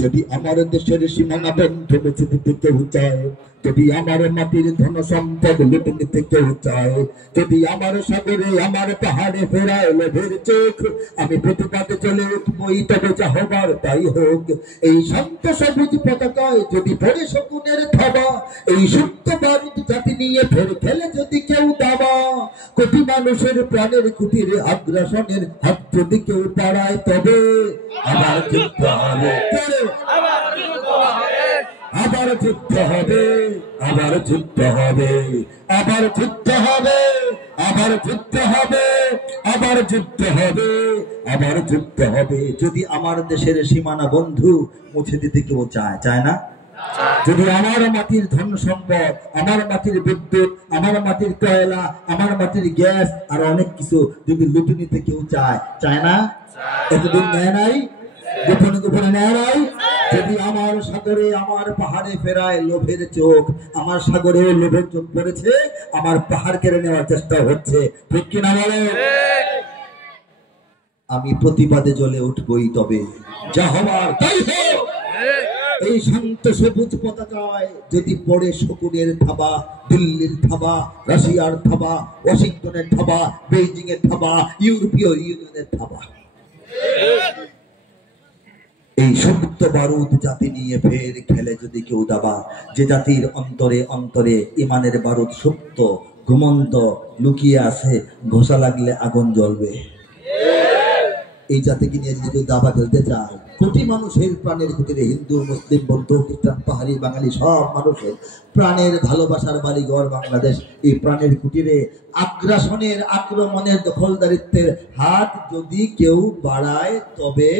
যদি আমার দেশের সীমানা বন্ধ মুছে দিতে কেউ চায়, যদি আমার মাটির ধন সম্পদ লুটে নিতে কেউ চায়, যদি আমার সাগরে আমার পাহাড়ে ফেরায় লোভের চোখ, আমি প্রতিবাদে চলে উঠবই, তবে যা হবার তাই হোক। এই শান্ত সবুজ পতাকায় যদি পড়ে শকুনের থাবা, এই সুপ্ত বারুদ জাতি নিয়ে ফের খেলে যদি কেউ দাবা, কোটি মানুষের প্রাণের কুটিরে আগ্রাসনের হাত যদি কেউ পাড়ায়, তবে আবার যুদ্ধ হবে, আবার যুদ্ধ হবে, আবার যুদ্ধ হবে, আবার যুদ্ধ হবে, আবার যুদ্ধ হবে, আবার যুদ্ধ হবে, আবার যুদ্ধ হবে। যদি আমার দেশের সীমানা বন্ধু মুছে দিতে কেউ চায়, চায় না? যদি আমার মাটির ধন সম্পদ, আমার মাটির বিদ্যুৎ, আমার মাটির কয়লা, আমার মাটির গ্যাস আর অনেক কিছু যদি লুটে নিতে কেউ চায়, চায় না? এতদিন নেয় নাই? গোপনে গোপনে নেয় নাই? যদি আমার সাগরে আমার পাহাড়ে ফেরায় লোভের চোখ, আমার সাগরে লোভের চোখ পড়েছে, আমার পাহাড় কেড়ে নেওয়ার চেষ্টা হচ্ছে, ঠিক কিনা বলে? আমি প্রতিবাদে জ্বলে উঠবই, তবে যা হবার তাই হোক। এই শান্ত সবুজ পতাকায় যদি পড়ে শকুনের থাবা, দিল্লির থাবা, রাশিয়ার থাবা, ওয়াশিংটনের থাবা, বেইজিং এর থাবা, ইউরোপীয় ইউনিয়নের থাবা, এই সুপ্ত বারুদ জাতি নিয়ে ফের খেলে যদি কেউ দাবা, যে জাতির অন্তরে অন্তরে ইমানের বারুদ সুপ্ত ঘুমন্ত লুকিয়ে আছে, ঘষা লাগলে আগুন জ্বলবে, এই জাতিকে নিয়ে যদি কেউ দাবা খেলতে চায়, কোটি মানুষের প্রাণের কুটিরে, হিন্দু মুসলিম বৌদ্ধ খ্রিস্টান পাহাড়ি বাঙালি সব মানুষের প্রাণের ভালোবাসার বাড়িঘর বাংলাদেশ, এই প্রাণের কুটিরে আগ্রাসনের আক্রমণের দখলদারিত্বের হাত যদি কেউ বাড়ায়, তবে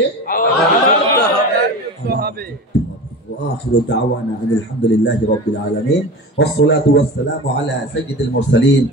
وآخر دعوانا أن الحمد لله رب العالمين والصلاة والسلام على سيد المرسلين.